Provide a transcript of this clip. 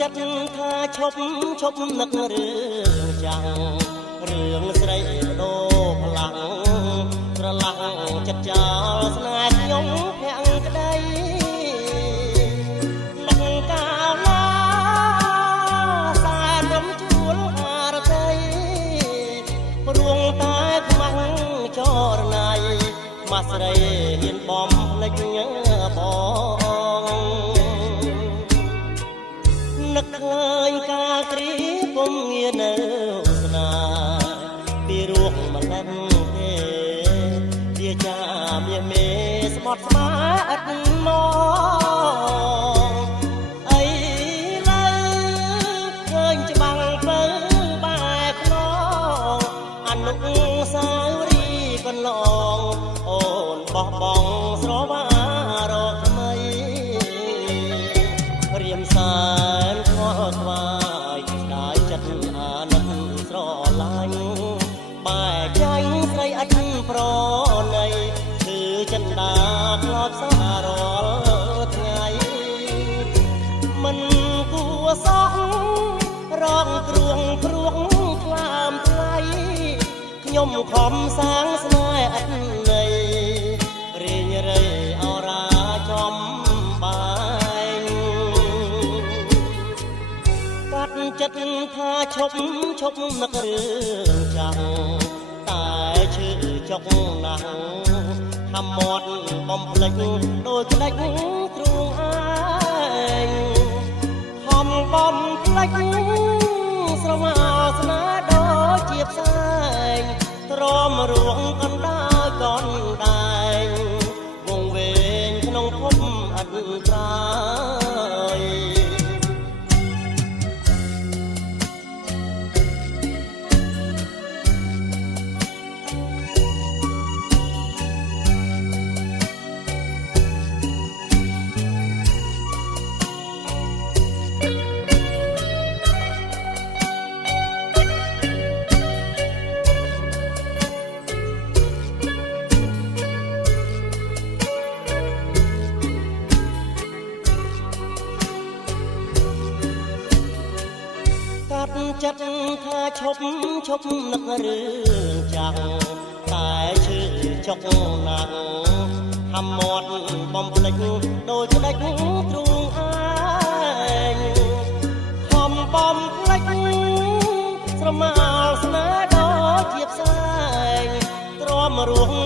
ចិត្តថាឈប់នឹករឿងចាំងរឿងស្រីបដូរផ្លាំងស្រឡះចិត្តចោលស្នេហ៍ខ្ញុំភាំងក្តីនឹកកាលណាសែនរំជួលអារតីព្រួងតែខ្មាំងចរណៃខ្មាស់ស្រីហ៊ានបំភ្លេចបងនឹកឃើញកាលគ្រាពុំងារនៅស្នាពីរោគមិនដឹងទេវាចាមាសមេស្បត់ស្មាអត់មកអីឡើយឃើញច្បាំងទៅបែកខ្នងអនុសាវរីយ៍កន្លងអូនបោះបង់ស្រវារកថ្មីរៀមសានខ្វល់ខ្វាយស្ដាយចិត្តអាណិតស្រឡាញ់បែកចាញ់ស្រីអត់ប្រណីគឺចិន្តាខ្លោចសាររាល់ថ្ងៃមិនគួរសោះរងគ្រួងព្រួងខ្លាមថ្លៃខ្ញុំខំសាងស្នេហ៍អត់ន័យរៀងរៃអរាចំបាយកាត់ចិត្តថាឈប់នឹករឿងចាំងតែឈឺចុកណាស់ហាំមាត់បំភ្លេចដូចក្តិចទ្រូងឯងខំបំភ្លេចស្រមោស្នេហ៍ដូចជាផ្សែងទ្រាំរួងកណ្ដាលកនដែងវងវែងក្នុងភពអត់ត្រាយចិត្តថាឈប់នឹករឿងចាំងតែឈឺចុកណាស់ហាំមាត់បំភ្លេចដូចក្តិចទ្រូងឯងខំបំភ្លេចស្រមោលស្នេហ៍ដូចជាផ្សែងទ្រាំរួង